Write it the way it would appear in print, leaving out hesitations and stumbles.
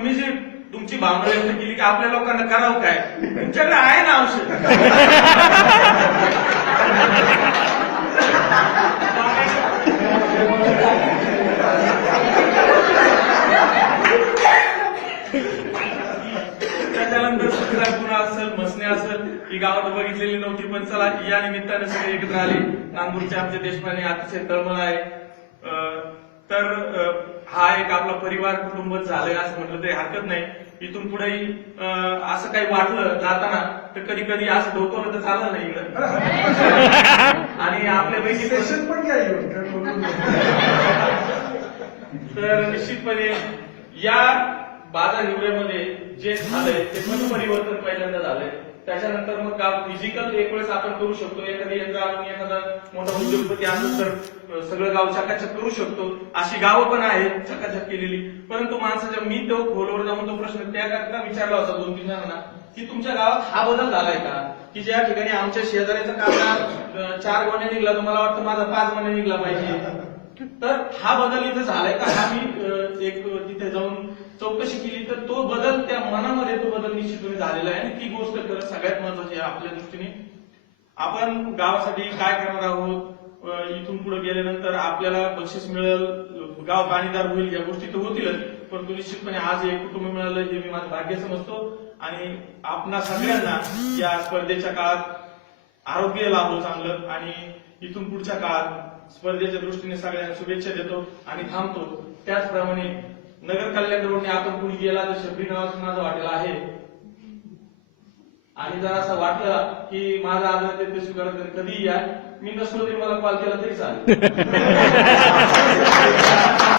तुम्ही जी तुमची भावना व्यक्त केली की आपल्या लोकांना करावं काय, तुमच्याकडे आहे ना औषध. त्याच्यानंतर सुखदा गुन्हा असेल, मसणे असेल, ही गावात बघितलेली नव्हती, पण चला या निमित्ताने सगळे एकत्र आले. नांदूरचे आमचे देशपांडे अतिशय तळमळ आहे. तर हा एक आपला परिवार कुटुंब झालंय असं म्हटलं तरी हरकत नाही. इथून पुढेही असं काही वाटलं जाताना तर कधी कधी असं डोकवलं तर चाललं नाही इकडं. आणि आपल्यापैकी पण तर निश्चितपणे या बाजार हिवऱ्यामध्ये जे झालंय ते परिवर्तन पहिल्यांदा झालंय. त्याच्यानंतर मग गाव फिजिकल एक वेळेस आपण करू शकतो, एखादी यंत्र आणून एखादा मोठा उद्योगपती असेल तर सगळं गाव चकाचक करू शकतो. अशी गावं पण आहेत चकाचक केलेली. परंतु माणसाच्या मी तो खोलवर जाऊन तो प्रश्न त्याकरता विचारला होता 2-3 जणांना की तुमच्या गावात हा बदल झालाय का, की ज्या ठिकाणी आमच्या शेजाऱ्याचा कामगार 4 गोण्या निघला तर मला वाटतं माझा 5 गोण्या निघला पाहिजे. तर हा बदल इथे झालाय का, हा मी एक तिथे जाऊन चौकशी केली तर तो बदल त्या मनामध्ये तो बदल निश्चितपणे झालेला आहे. आणि ती गोष्ट खरं सगळ्यात महत्वाची आहे आपल्या दृष्टीने. आपण गावासाठी काय करणार आहोत, इथून पुढे गेल्यानंतर आपल्याला बक्षीस मिळेल, गाव पाणीदार होईल, या गोष्टी तर होतीलच, परंतु निश्चितपणे आज एक कुटुंब मिळालं हे मी माझं भाग्य समजतो. आणि आपणा सगळ्यांना या स्पर्धेच्या काळात आरोग्य लाभो चांगलं, आणि इथून पुढच्या काळात स्पर्धेच्या दृष्टीने सगळ्यांना शुभेच्छा देतो आणि थांबतो. त्याचप्रमाणे नगर कल्याण रोडने आपण पुढे गेला तर शबरी नावाचं माझं हॉटेल आहे, आणि जर असं वाटलं की माझा आदर ते स्वीकार कधी या, मी नसलो तरी मला कॉल केला तरी चालेल.